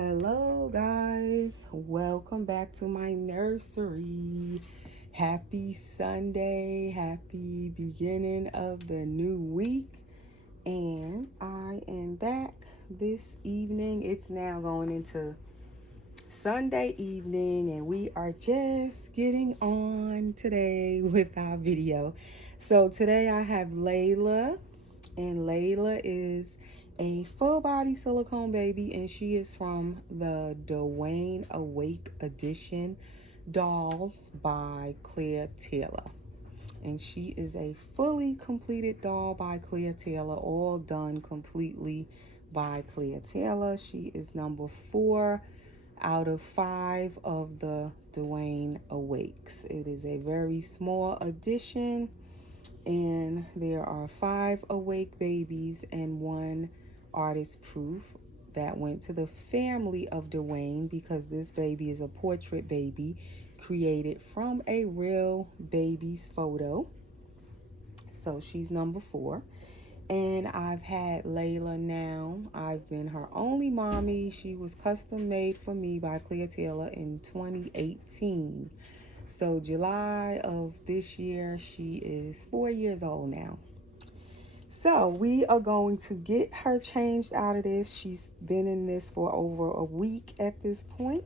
Hello guys, welcome back to my nursery. Happy Sunday, happy beginning of the new week. And I am back this evening. It's now going into Sunday evening and we are just getting on today with our video. So today I have Layla, and Layla is a full body silicone baby, and she is from the Dwayne Awake Edition dolls by Claire Taylor. And she is a fully completed doll by Claire Taylor, all done completely by Claire Taylor. She is number 4 out of 5 of the Dwayne Awakes. It is a very small edition, and there are 5 awake babies and 1 artist proof that went to the family of Dwayne, because this baby is a portrait baby created from a real baby's photo. So she's number 4. And I've had Layla now. I've been her only mommy. She was custom made for me by Claire Taylor in 2018. So July of this year, she is 4 years old now. So we are going to get her changed out of this. She's been in this for over a week at this point.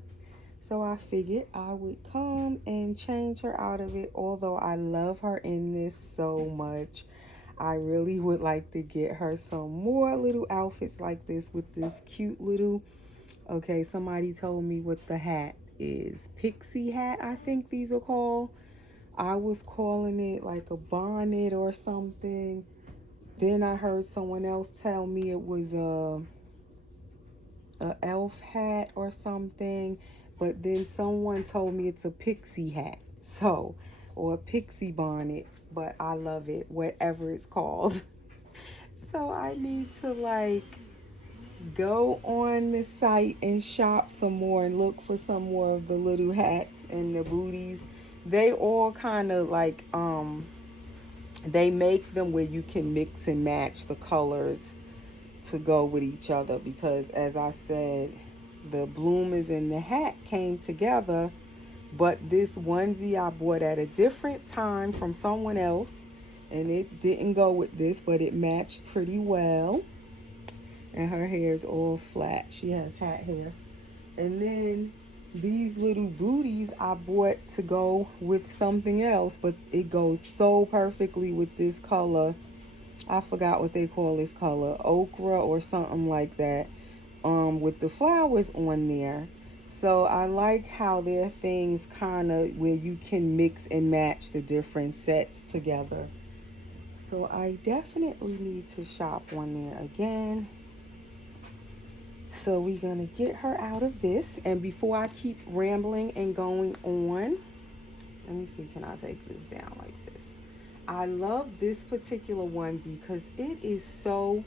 So I figured I would come and change her out of it. Although I love her in this so much, I really would like to get her some more little outfits like this with this cute little, okay, somebody told me what the hat is. Pixie hat, I think these are called. I was calling it like a bonnet or something. Then I heard someone else tell me it was a elf hat or something. But then someone told me it's a pixie hat. So, or a pixie bonnet. But I love it, whatever it's called. So I need to like go on the site and shop some more and look for some more of the little hats and the booties. They all kind of like they make them where you can mix and match the colors to go with each other, because as I said, the bloomers and the hat came together, but this onesie I bought at a different time from someone else, and it didn't go with this, but it matched pretty well. And her hair is all flat. She has hat hair. And then these little booties I bought to go with something else, but it goes so perfectly with this color. I forgot what they call this color, okra or something like that, with the flowers on there. So I like how their things kind of where you can mix and match the different sets together. So I definitely need to shop on there again. So we're going to get her out of this. And before I keep rambling and going on, let me see, can I take this down like this? I love this particular onesie because it is so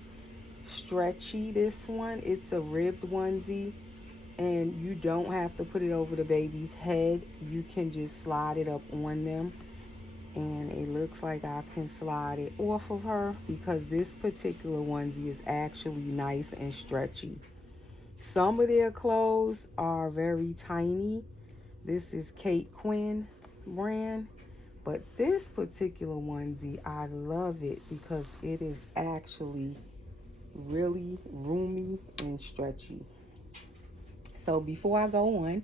stretchy, this one. It's a ribbed onesie, and you don't have to put it over the baby's head. You can just slide it up on them. And it looks like I can slide it off of her because this particular onesie is actually nice and stretchy. Some of their clothes are very tiny. This is Kate Quinn brand. But this particular onesie, I love it because it is actually really roomy and stretchy. So before I go on,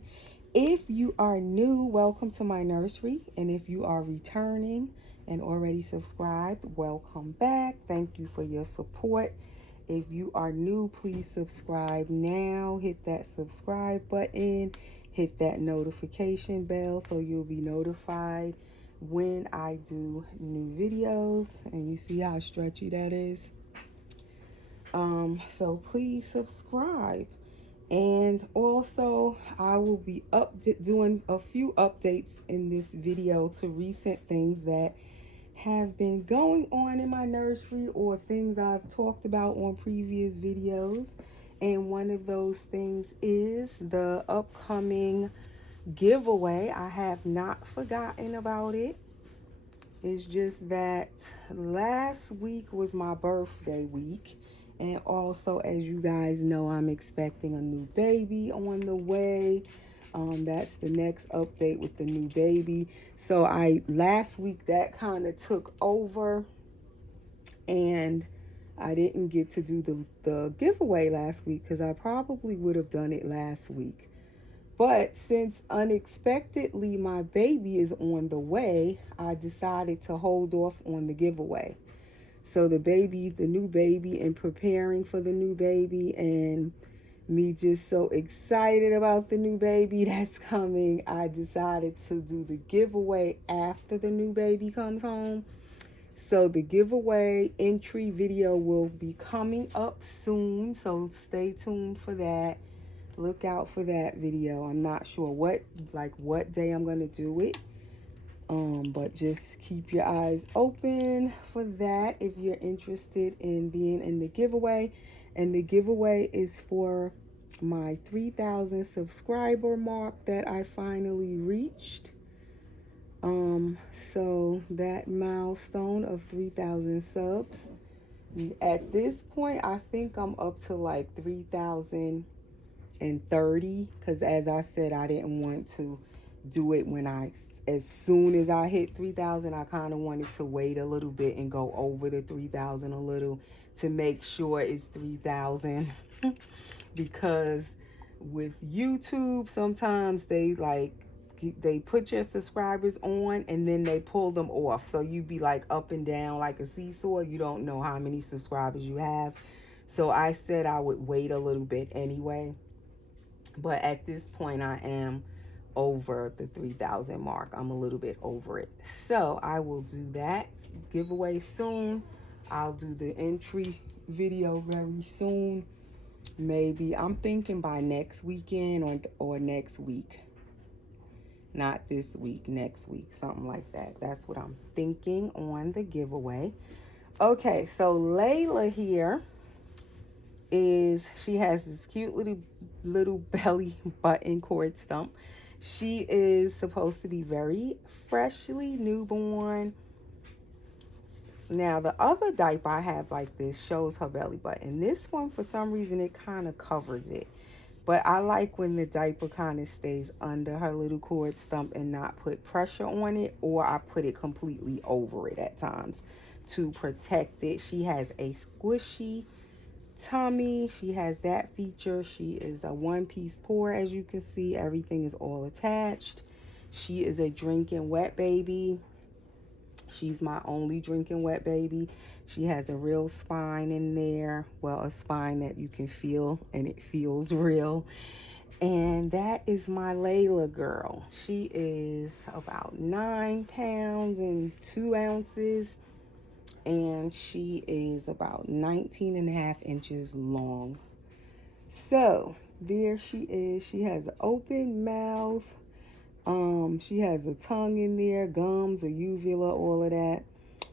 if you are new, welcome to my nursery. And if you are returning and already subscribed, welcome back. Thank you for your support. If you are new, please subscribe now. Hit that subscribe button. Hit that notification bell so you'll be notified when I do new videos. And you see how stretchy that is? So please subscribe. And also, I will be doing a few updates in this video to recent things that have been going on in my nursery or things I've talked about on previous videos. And one of those things is the upcoming giveaway. I have not forgotten about it. It's just that last week was my birthday week, And also, as you guys know, I'm expecting a new baby on the way. That's the next update with the new baby. So last week that kind of took over, and I didn't get to do the giveaway last week because I probably would have done it last week. But since unexpectedly my baby is on the way, I decided to hold off on the giveaway. So the new baby, and preparing for the new baby, and me just so excited about the new baby that's coming, I decided to do the giveaway after the new baby comes home. So the giveaway entry video will be coming up soon, so stay tuned for that. Look out for that video. I'm not sure what day I'm going to do it. But just keep your eyes open for that if you're interested in being in the giveaway. And the giveaway is for my 3,000 subscriber mark that I finally reached. So that milestone of 3,000 subs. At this point, I think I'm up to like 3,030, because as I said, I didn't want to do it as soon as I hit 3,000. I kind of wanted to wait a little bit and go over the 3,000 a little to make sure it's 3,000 because with YouTube, sometimes they put your subscribers on and then they pull them off. So you be like up and down like a seesaw. You don't know how many subscribers you have. So I said I would wait a little bit anyway. But at this point, I am over the 3,000 mark. I'm a little bit over it. So I will do that giveaway soon. I'll do the entry video very soon. Maybe I'm thinking by next weekend or next week. Not this week, next week, something like that. That's what I'm thinking on the giveaway. Okay, so Layla here she has this cute little belly button cord stump. She is supposed to be very freshly newborn. Now, the other diaper I have like this shows her belly button. This one, for some reason, it kind of covers it. But I like when the diaper kind of stays under her little cord stump and not put pressure on it, or I put it completely over it at times to protect it. She has a squishy tummy. She has that feature. She is a one-piece pour, as you can see. Everything is all attached. She is a drinking wet baby. She's my only drinking wet baby. She has a real spine in there. Well, a spine that you can feel, and it feels real. And that is my Layla girl. She is about 9 pounds and 2 ounces. And she is about 19 and a half inches long. So there she is. She has an open mouth. She has a tongue in there, gums, a uvula, all of that.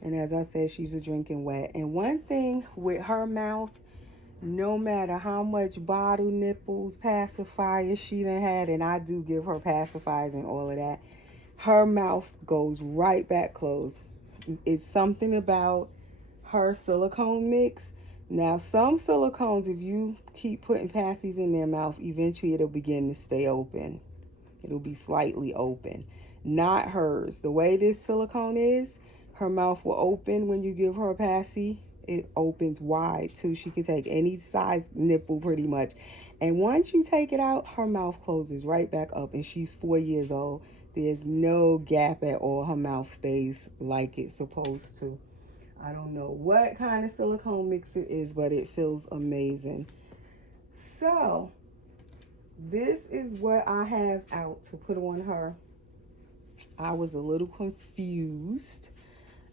And as I said, she's a drinking wet. And one thing with her mouth, no matter how much bottle nipples, pacifiers she done had, and I do give her pacifiers and all of that, her mouth goes right back closed. It's something about her silicone mix. Now, some silicones, if you keep putting passies in their mouth, eventually it'll begin to stay open. It'll be slightly open. Not hers. The way this silicone is, her mouth will open when you give her a passy. It opens wide too. She can take any size nipple pretty much. And once you take it out, her mouth closes right back up. And she's 4 years old. There's no gap at all. Her mouth stays like it's supposed to. I don't know what kind of silicone mix it is, but it feels amazing. So this is what I have out to put on her. I was a little confused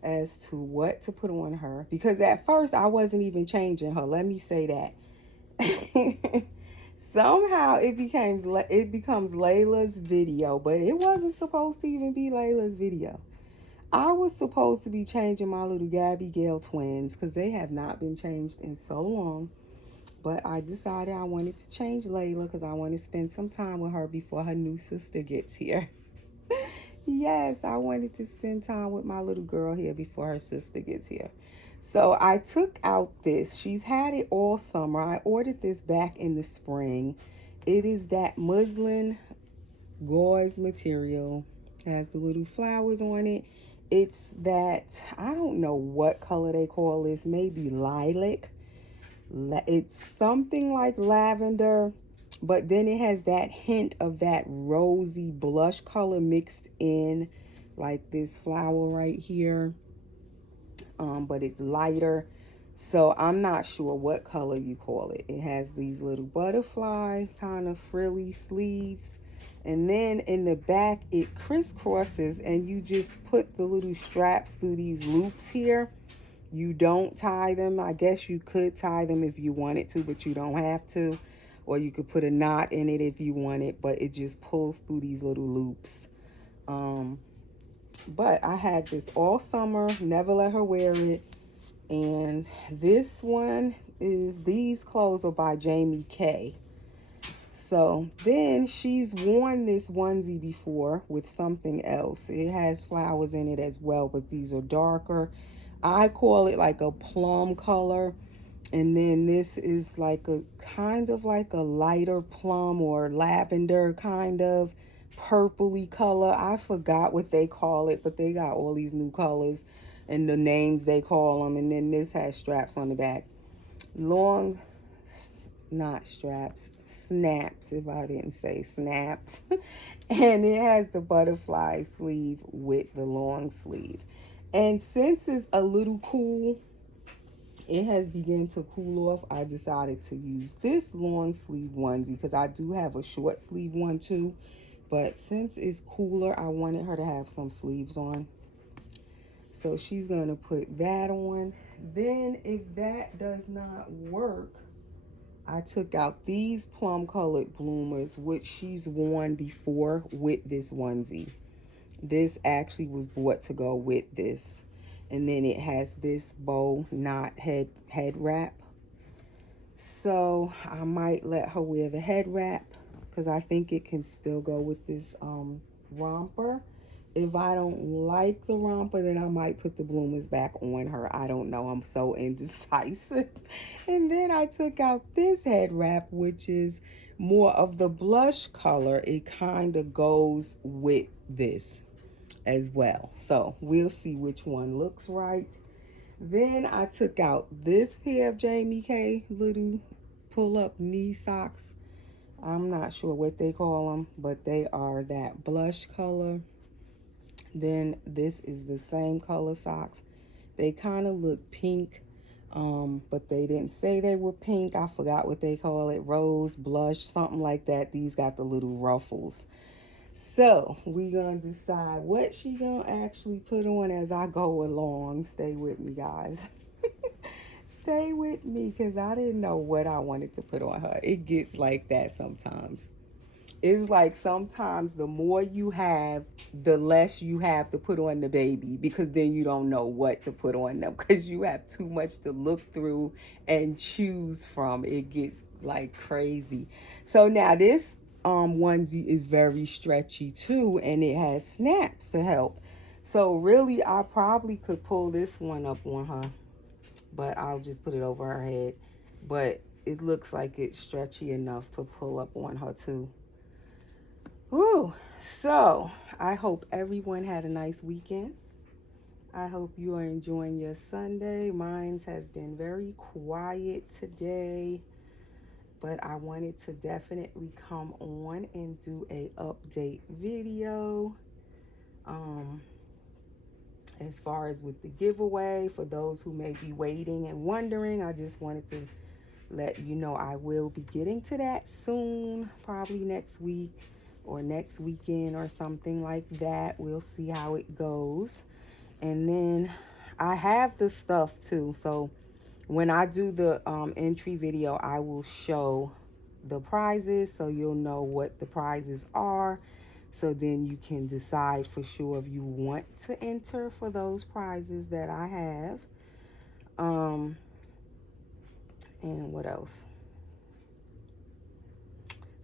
as to what to put on her because at first I wasn't even changing her. Let me say that. Somehow it becomes Layla's video, but it wasn't supposed to even be Layla's video. I was supposed to be changing my little Gabby Gale twins because they have not been changed in so long. But I decided I wanted to change Layla because I want to spend some time with her before her new sister gets here. Yes, I wanted to spend time with my little girl here before her sister gets here. So I took out this. She's had it all summer. I ordered this back in the spring. It is that muslin gauze material. It has the little flowers on it. It's that, I don't know what color they call this, maybe lilac. It's something like lavender, but then it has that hint of that rosy blush color mixed in, like this flower right here. But it's lighter. So I'm not sure what color you call it. It has these little butterfly kind of frilly sleeves. And then in the back, it crisscrosses and you just put the little straps through these loops here. You don't tie them. I guess you could tie them if you wanted to, but you don't have to. Or you could put a knot in it if you want it, but it just pulls through these little loops. But I had this all summer, never let her wear it. And this one is, these clothes are by Jamie K. So then she's worn this onesie before with something else. It has flowers in it as well, but these are darker. I call it like a plum color. And then this is like a kind of like a lighter plum or lavender kind of purpley color. I forgot what they call it, but they got all these new colors and the names they call them. And then this has straps on the back. Long, not straps, snaps, if I didn't say snaps. And it has the butterfly sleeve with the long sleeve. And since it's a little cool, it has begun to cool off, I decided to use this long sleeve onesie because I do have a short sleeve one too. But since it's cooler, I wanted her to have some sleeves on. So she's going to put that on. Then if that does not work, I took out these plum colored bloomers, which she's worn before with this onesie. This actually was bought to go with this. And then it has this bow knot head wrap. So I might let her wear the head wrap because I think it can still go with this romper. If I don't like the romper, then I might put the bloomers back on her. I don't know. I'm so indecisive. And then I took out this head wrap, which is more of the blush color. It kind of goes with this as well. So we'll see which one looks right. Then I took out this pair of Jamie K little pull-up knee socks. I'm not sure what they call them, but they are that blush color. Then this is the same color socks. They kind of look pink, but they didn't say they were pink. I forgot what they call it, rose, blush, something like that. These got the little ruffles. So we're going to decide what she going to actually put on as I go along. Stay with me, guys. Stay with me because I didn't know what I wanted to put on her. It gets like that sometimes. It's like sometimes the more you have, the less you have to put on the baby because then you don't know what to put on them because you have too much to look through and choose from. It gets like crazy. So now this onesie is very stretchy too, and it has snaps to help. So really I probably could pull this one up on her, but I'll just put it over her head. But it looks like it's stretchy enough to pull up on her too. Woo. So I hope everyone had a nice weekend. I hope you are enjoying your Sunday. Mine has been very quiet today, but I wanted to definitely come on and do a update video. As far as with the giveaway, for those who may be waiting and wondering, I just wanted to let you know I will be getting to that soon, probably next week or next weekend or something like that. We'll see how it goes. And then I have the stuff too. So when I do the entry video, I will show the prizes so you'll know what the prizes are. So then you can decide for sure if you want to enter for those prizes that I have. And what else?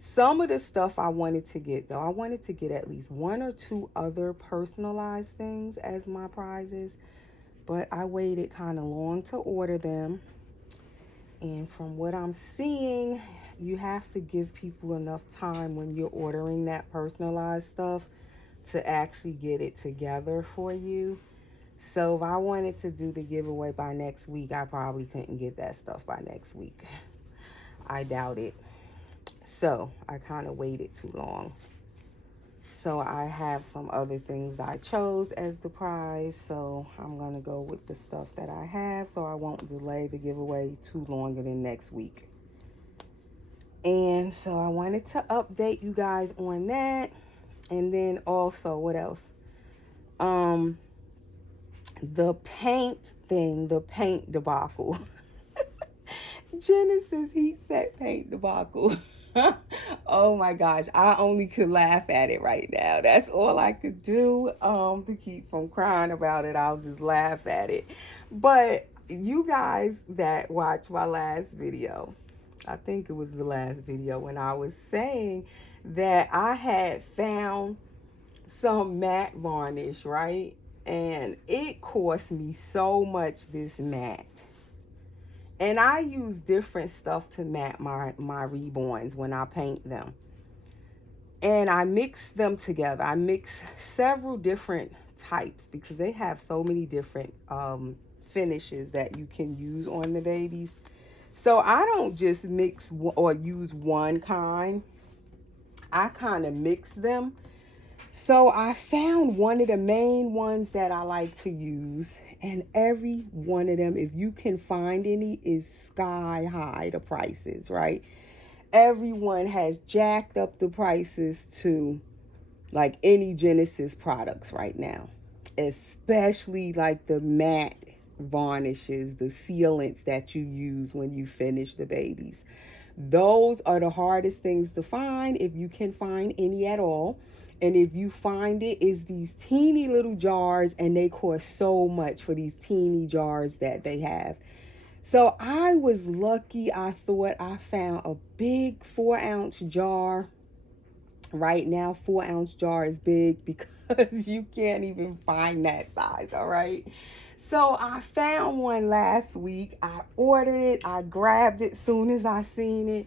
Some of the stuff I wanted to get, though, I wanted to get at least one or two other personalized things as my prizes. but I waited kind of long to order them. And from what I'm seeing, you have to give people enough time when you're ordering that personalized stuff to actually get it together for you. So if I wanted to do the giveaway by next week, I probably couldn't get that stuff by next week. I doubt it. So I kind of waited too long. So I have some other things that I chose as the prize. So I'm going to go with the stuff that I have so I won't delay the giveaway too longer than next week. And so I wanted to update you guys on that. And then also, what else? The paint thing, the paint debacle. Genesis heat set paint debacle. Oh my gosh, I only could laugh at it right now. That's all I could do to keep from crying about it. I'll just laugh at it. But you guys that watched my last video, I think it was the last video, when I was saying that I had found some matte varnish, right? And it cost me so much, this matte. And I use different stuff to matte my reborns when I paint them. And I mix them together. I mix several different types because they have so many different finishes that you can use on the babies. So I don't just mix or use one kind. I kind of mix them. So I found one of the main ones that I like to use, and every one of them, if you can find any, is sky high, the prices, right? Everyone has jacked up the prices to like any Genesis products right now, especially like the matte varnishes, the sealants that you use when you finish the babies. Those are the hardest things to find, if you can find any at all. And if you find it, it's these teeny little jars, and they cost so much for these teeny jars that they have. So I was lucky. I thought I found a big 4-ounce jar. Right now, 4-ounce jar is big because you can't even find that size, all right? So I found one last week. I ordered it. I grabbed it soon as I seen it.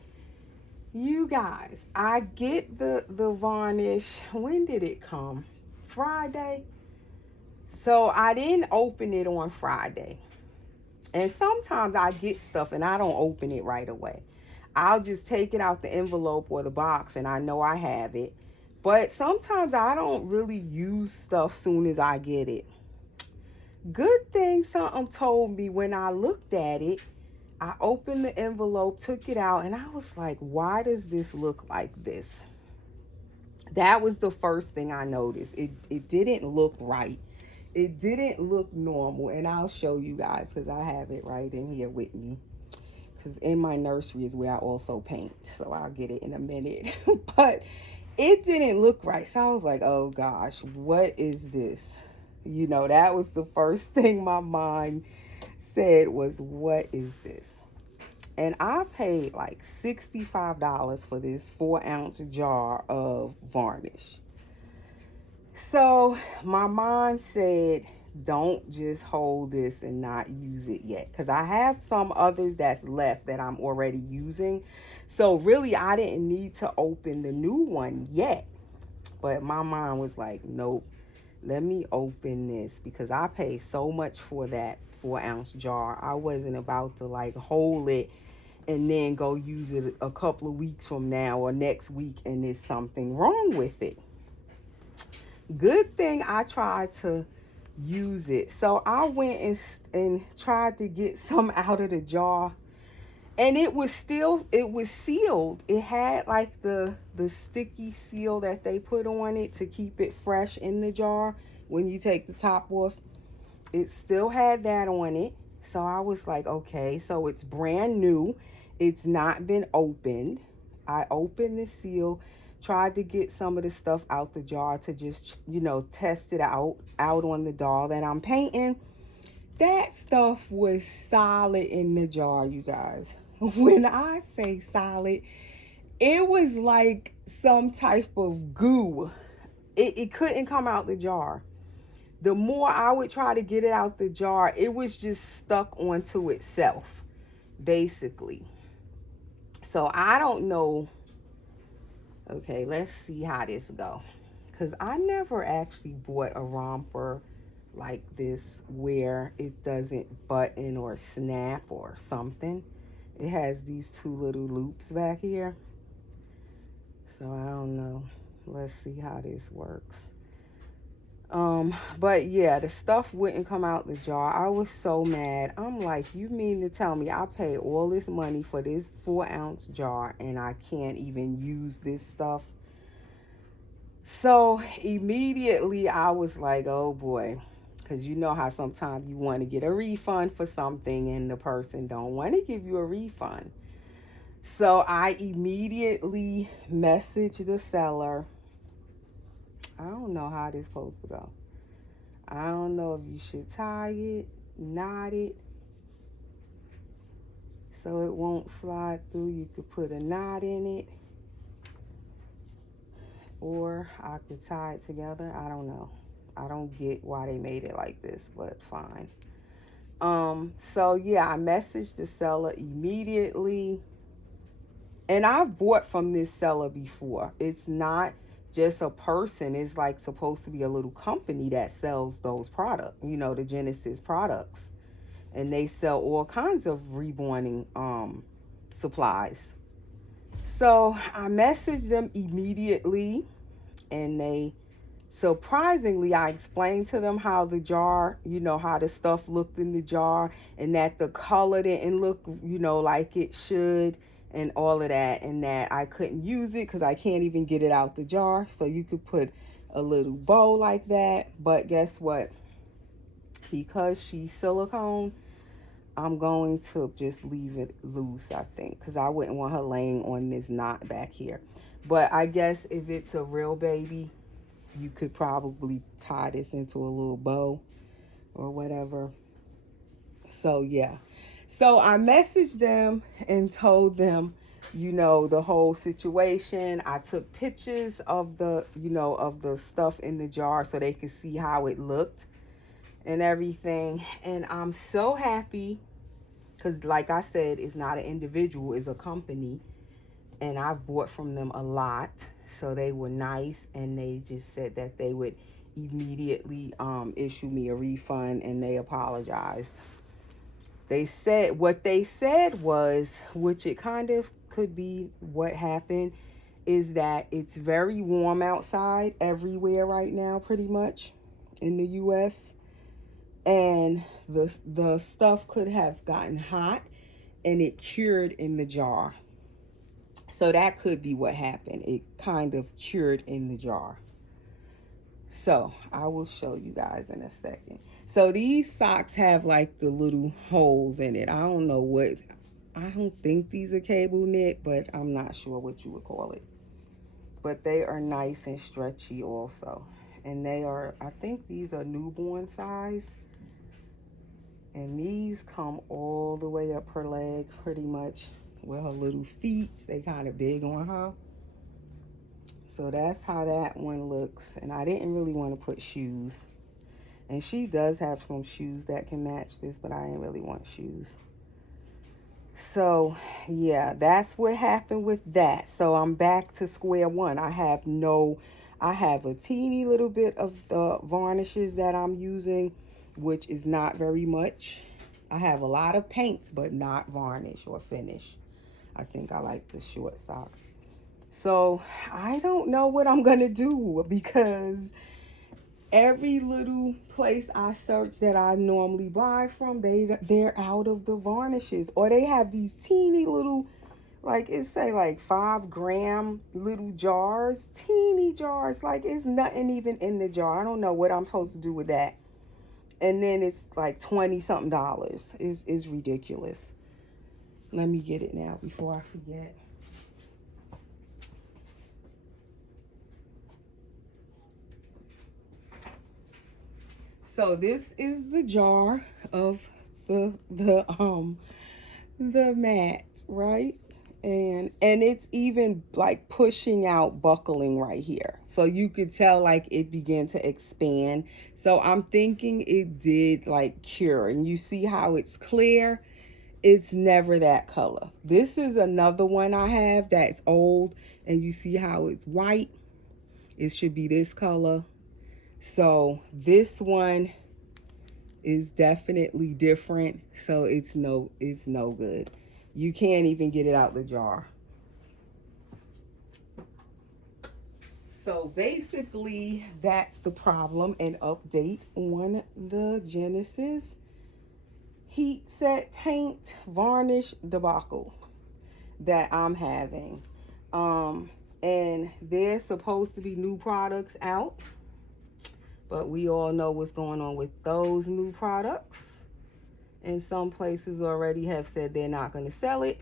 You guys, I get the varnish. When did it come? Friday. So I didn't open it on Friday. And sometimes I get stuff and I don't open it right away. I'll just take it out the envelope or the box and I know I have it. But sometimes I don't really use stuff soon as I get it. Good thing something told me when I looked at it. I opened the envelope, took it out, and I was like, why does this look like this? That was the first thing I noticed. It didn't look right. It didn't look normal. And I'll show you guys because I have it right in here with me. Because in my nursery is where I also paint. So I'll get it in a minute. But it didn't look right. So I was like, oh gosh, what is this? You know, that was the first thing my mind said was, what is this? And I paid like $65 for this 4-ounce jar of varnish. So my mind said, don't just hold this and not use it yet. Because I have some others that's left that I'm already using. So really, I didn't need to open the new one yet. But my mind was like, nope, let me open this. Because I paid so much for that 4-ounce jar. I wasn't about to like hold it and then go use it a couple of weeks from now or next week and there's something wrong with it. Good thing I tried to use it. So I went and tried to get some out of the jar, and it was sealed. It had like the sticky seal that they put on it to keep it fresh in the jar when you take the top off. It still had that on it. So I was like, okay, so it's brand new. It's not been opened. I opened the seal, tried to get some of the stuff out the jar to just, you know, test it out on the doll that I'm painting. That stuff was solid in the jar, you guys. When I say solid, it was like some type of goo. It couldn't come out the jar. the more I would try to get it out the jar, it was just stuck onto itself, basically. So I don't know. Okay, let's see how this go. Because I never actually bought a romper like this where it doesn't button or snap or something. It has these two little loops back here. So I don't know. Let's see how this works. But yeah, the stuff wouldn't come out the jar. I was so mad. I'm like, you mean to tell me I paid all this money for this 4-ounce jar and I can't even use this stuff? So immediately I was like, oh boy, because you know how sometimes you want to get a refund for something and the person don't want to give you a refund. So I immediately messaged the seller. I don't know how this is supposed to go. I don't know if you should tie it, knot it, so it won't slide through. You could put a knot in it, or I could tie it together. I don't know. I don't get why they made it like this, but fine. So yeah, I messaged the seller immediately. And I've bought from this seller before. It's not just a person. It's like supposed to be a little company that sells those products, you know, the Genesis products. And they sell all kinds of reborning supplies. So I messaged them immediately, and they surprisingly, I explained to them how the jar, you know, how the stuff looked in the jar, and that the color didn't look, you know, like it should, and all of that, and that I couldn't use it because I can't even get it out the jar. So you could put a little bow like that. But guess what? Because she's silicone, I'm going to just leave it loose, I think, because I wouldn't want her laying on this knot back here. But I guess if it's a real baby, you could probably tie this into a little bow or whatever. So yeah. So I messaged them and told them, you know, the whole situation. I took pictures of the, you know, of the stuff in the jar so they could see how it looked and everything. And I'm so happy because, like I said, it's not an individual, it's a company. And I've bought from them a lot. So they were nice, and they just said that they would immediately issue me a refund, and they apologized. They said what they said was, which it kind of could be what happened, is that it's very warm outside everywhere right now, pretty much in the US. And the stuff could have gotten hot and it cured in the jar. So that could be what happened. It kind of cured in the jar. So I will show you guys in a second. So these socks have like the little holes in it. I don't know what, I don't think these are cable knit, but I'm not sure what you would call it. But they are nice and stretchy also. And they are, I think these are newborn size. And these come all the way up her leg pretty much with her little feet. They kind of big on her. So that's how that one looks. And I didn't really want to put shoes. And she does have some shoes that can match this, but I didn't really want shoes. So yeah, that's what happened with that. So I'm back to square one. I have a teeny little bit of the varnishes that I'm using, which is not very much. I have a lot of paints, but not varnish or finish. I think I like the short sock. So I don't know what I'm gonna do, because every little place I search that I normally buy from, they're out of the varnishes, or they have these teeny little, like it say like 5-gram little jars, teeny jars, like it's nothing even in the jar. I don't know what I'm supposed to do with that. And then it's like $20-something. Is ridiculous. Let me get it now before I forget. So this is the jar of the mat, right? And it's even like pushing out buckling right here. So you could tell like it began to expand. So I'm thinking it did like cure. And you see how it's clear? It's never that color. This is another one I have that's old, and you see how it's white. It should be this color. So this one is definitely different. So it's no good. You can't even get it out the jar. So basically that's the problem and update on the Genesis heat set paint varnish debacle that I'm having. And there's supposed to be new products out, but we all know what's going on with those new products. And some places already have said they're not going to sell it.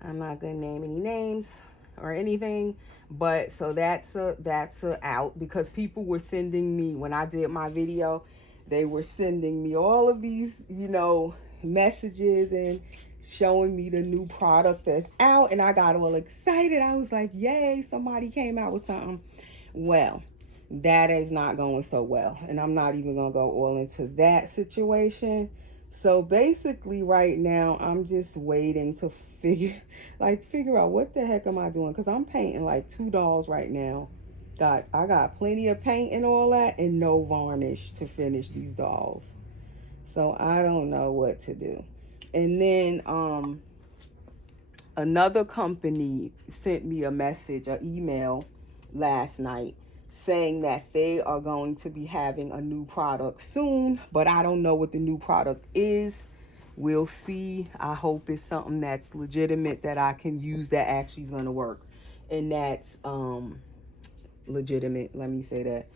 I'm not going to name any names or anything, but so that's a out, because people were sending me, when I did my video, they were sending me all of these, you know, messages and showing me the new product that's out, and I got all excited. I was like, yay, somebody came out with something. Well, that is not going so well, and I'm not even gonna go all into that situation. So basically right now I'm just waiting to figure out what the heck am I doing, because I'm painting like 2 dolls right now. I got plenty of paint and all that, and no varnish to finish these dolls. So I don't know what to do. And then another company sent me a message, an email last night, saying that they are going to be having a new product soon, but I don't know what the new product is. We'll see. I hope it's something that's legitimate that I can use that actually is going to work. And that's legitimate, let me say that.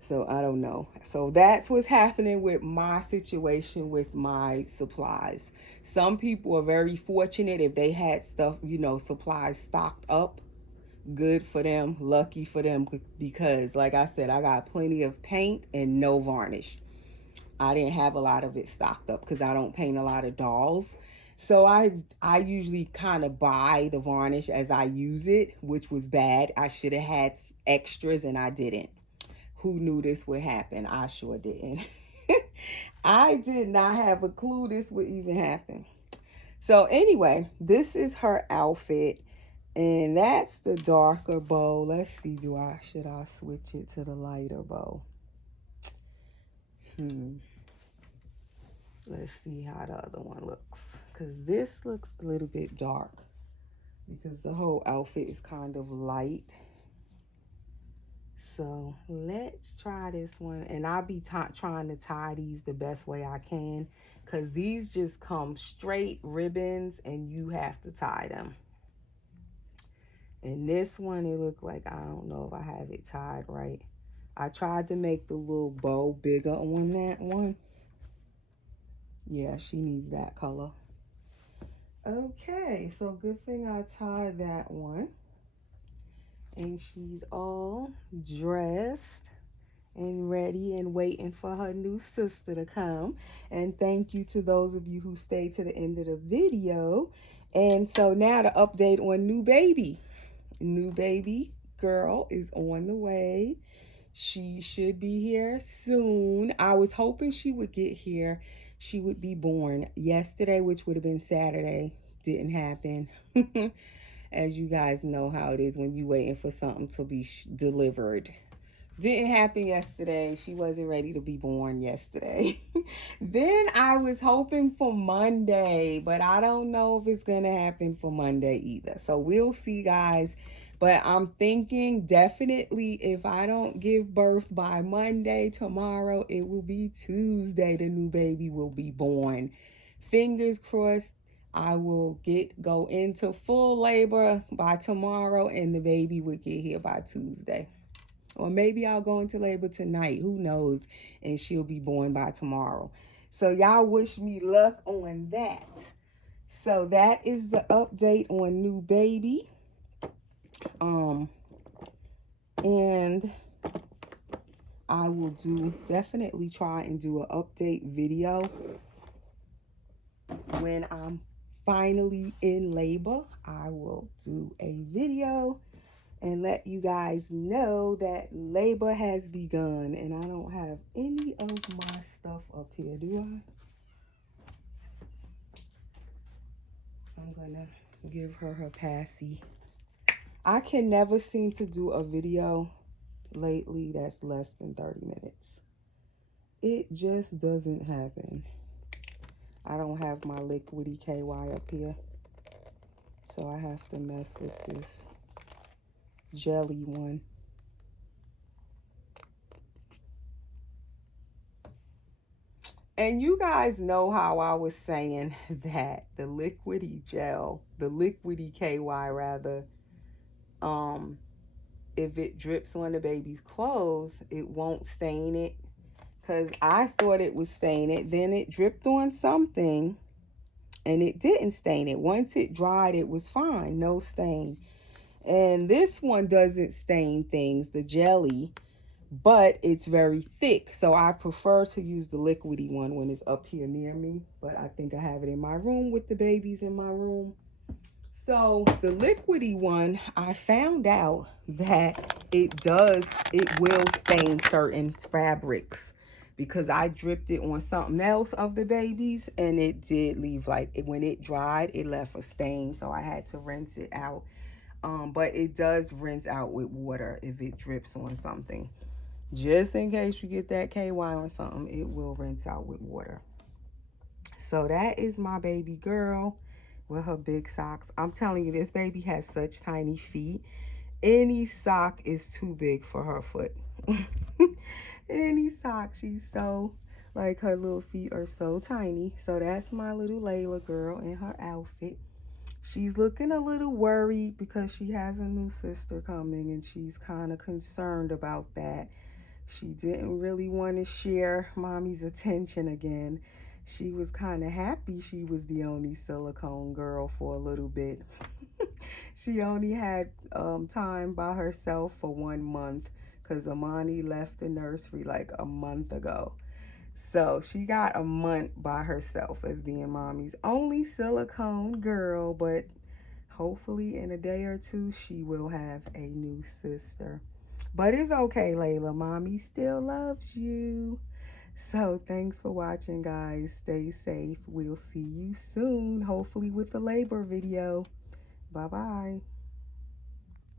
So I don't know. So that's what's happening with my situation with my supplies. Some people are very fortunate if they had stuff, you know, supplies stocked up. Good for them, lucky for them, because like I said, I got plenty of paint and no varnish. I didn't have a lot of it stocked up because I don't paint a lot of dolls. So I usually kind of buy the varnish as I use it, which was bad. I should have had extras and I didn't. Who knew this would happen? I sure didn't. I did not have a clue this would even happen. So anyway, this is her outfit, and that's the darker bow. Let's see, should I switch it to the lighter bow? Let's see how the other one looks, because this looks a little bit dark because the whole outfit is kind of light. So let's try this one, and I'll be trying to tie these the best way I can, because these just come straight ribbons and you have to tie them. And this one, it looked like, I don't know if I have it tied right. I tried to make the little bow bigger on that one. Yeah, she needs that color. Okay, so good thing I tied that one. And she's all dressed and ready and waiting for her new sister to come. And thank you to those of you who stayed to the end of the video. And so now the update on new baby. New baby girl is on the way. She should be here soon. I was hoping she would get here. She would be born yesterday, which would have been Saturday. Didn't happen. As you guys know how it is when you waiting for something to be delivered. Didn't happen yesterday. She wasn't ready to be born yesterday. Then I was hoping for Monday, but I don't know if it's going to happen for Monday either. So we'll see, guys. But I'm thinking definitely if I don't give birth by Monday, tomorrow, it will be Tuesday. The new baby will be born. Fingers crossed. I will go into full labor by tomorrow, and the baby will get here by Tuesday. Or maybe I'll go into labor tonight. Who knows? And she'll be born by tomorrow. So y'all wish me luck on that. So that is the update on new baby. And I will definitely try and do an update video when I'm finally in labor, I will do a video and let you guys know that labor has begun. And I don't have any of my stuff up here, do I? I'm gonna give her passy. I can never seem to do a video lately that's less than 30 minutes. It just doesn't happen. I don't have my liquidy KY up here, so I have to mess with this jelly one. And you guys know how I was saying that the liquidy gel, the liquidy KY rather, if it drips on the baby's clothes, it won't stain it. Because I thought it would stain it. Then it dripped on something and it didn't stain it. Once it dried, it was fine, no stain. And this one doesn't stain things, the jelly, but it's very thick. So I prefer to use the liquidy one when it's up here near me. But I think I have it in my room with the babies in my room. So the liquidy one, I found out that it will stain certain fabrics because I dripped it on something else of the babies and it did leave, like, when it dried, it left a stain. So I had to rinse it out. But it does rinse out with water if it drips on something. Just in case you get that KY on something, it will rinse out with water. So that is my baby girl with her big socks. I'm telling you, this baby has such tiny feet. Any sock is too big for her foot. Any sock, she's so, like, her little feet are so tiny. So that's my little Layla girl in her outfit. She's looking a little worried because she has a new sister coming and she's kind of concerned about that. She didn't really want to share mommy's attention again. She was kind of happy she was the only silicone girl for a little bit. She only had time by herself for 1 month because Amani left the nursery like a month ago. So she got a month by herself as being mommy's only silicone girl, but hopefully in a day or two she will have a new sister. But it's okay, Layla. Mommy still loves you. So thanks for watching, guys. Stay safe. We'll see you soon, hopefully with a labor video. Bye-bye.